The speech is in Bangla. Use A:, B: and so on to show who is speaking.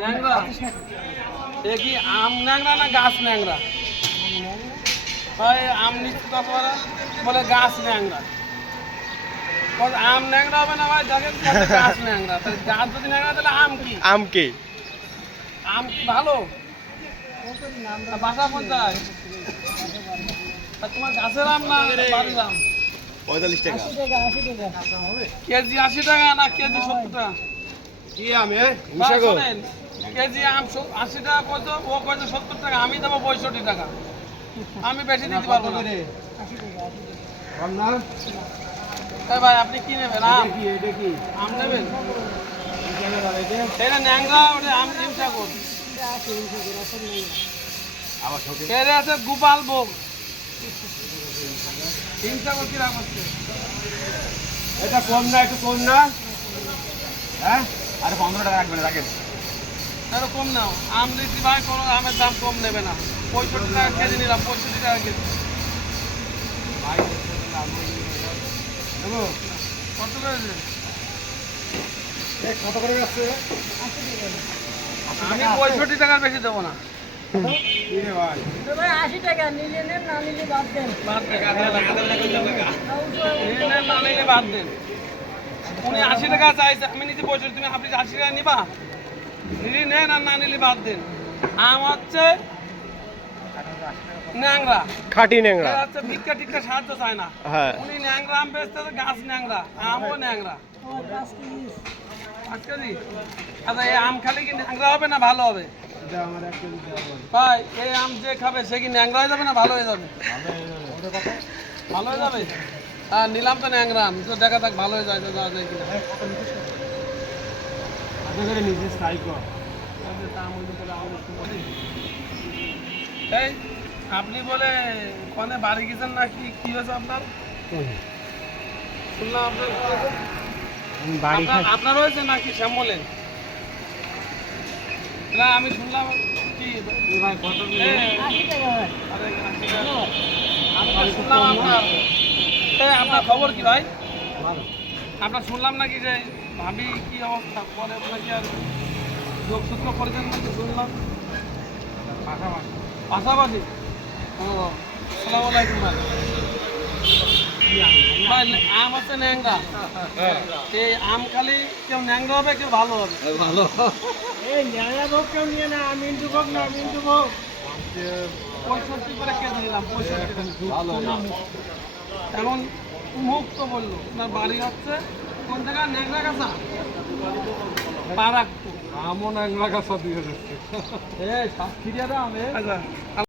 A: ন্যাংরা। এ কি আম ন্যাংরা না গাছ ন্যাংরা? হয় আম নিচ্ছি তারপরে বলে গাছ ন্যাংরা। আম ন্যাংরা হবে না ভাই? দেখেন গাছ ন্যাংরা। গাছ যদি ন্যাংরা তাহলে আম কি?
B: আম কে?
A: আম কি ভালো? বাসা তোমার গাছের আম না বাড়ির আম?
B: পঁয়তাল্লিশ টাকা।
A: কেজি আশি টাকা না কেজি সত্তর টাকা?
B: কি আমি?
A: শোনেন, কেজি আম আশি টাকা কত ও কত সত্তর টাকা আমি দেবো পঁয়ষট্টি টাকা। আমি বেশি দিতে পারব না। ভাই আপনি কি নেবেন? আম? আম নেবেন? এটা ন্যাংরা ওটা আম হিমসা কর। আছে গোপাল ভোগ। হিমসা কর কিরাম
B: এটা কম না একটু কম না। হ্যাঁ? আরে পনেরো টাকা রাখবেন রাখেন।
A: আরও কম নাও। আম লিচি ভাই কোনো আমের দাম কম নেবে না। পঁয়ষট্টি টাকা কেজি নিলাম পঁয়ষট্টি টাকা কেজি।
B: নেব
A: কত করেছে?
B: কত করে যাচ্ছে?
A: আমি পঁয়ষট্টি টাকার বেশি দেবো না।
B: ভাই?
C: ভাই আশি টাকা নিলে নেন না নিলে বাদ দেন।
A: বাদ দেন। না নিলে বাদ দেন। উনি আশি টাকা চাইছে। আমি নিচে পঁয়ষট্টি তুমি আপনি আশি টাকা নিবা? নিলি নেন আর না নিলে বাদ দেন। আম হচ্ছে ন্যাংরা।
B: খাটি ন্যাংরা।
A: হচ্ছে ভিক্ষা টিক্ষা সাহায্য চায় না।
B: হ্যাঁ।
A: উনি ন্যাংরা আম বেচতে গাছ ন্যাংরা আমও ন্যাংরা। আচ্ছা এই আম খালি কি ন্যাংরা হবে না ভালো হবে। ভাই এই আম যে খাবে সে কি ন্যাংরা হয়ে যাবে না ভালো হয়ে যাবে? ভালো হয়ে যাবে? হ্যাঁ নিলাম তো ন্যাংরা আম তো দেখা থাক ভালো হয়ে যায় তো যাওয়া যায় কিনা
B: হাতে নিজে ট্রাই কর
A: এই আপনি বলে ওখানে বাড়ি গেছেন নাকি কি হয়েছে আপনার শুনলাম আপনার হয়েছে? আপনার- হয়েছে নাকি শ্যামলের না আমি শুনলাম কি আরে, শুনলাম আপনার আপনার খবর কি ভাই? আপনার শুনলাম নাকি যে ভাবি কি অবস্থা? পরে আপনাকে আর যোগসূত্র করেছেন নাকি শুনলাম। পাশাপাশি। ও আসসালামু আলাইকুম ভাই। আম হচ্ছে ন্যাংরা। এই আম খালি কেউ ন্যাংরা হবে কেউ ভালো হবে?
C: এই ন্যাড়া ভোগ কেউ নিয়ে না মিন্টু ভোগ না মিন্টু ভোগ।
A: পঁয়ষট্টি করে কেজি নিলাম পঁয়ষট্টি মুখ তো বলল। না বাড়ি হচ্ছে কোন জায়গা? ন্যাংরা কাছা পারাকপুর
B: আমও এক লাখ দিয়ে যাচ্ছে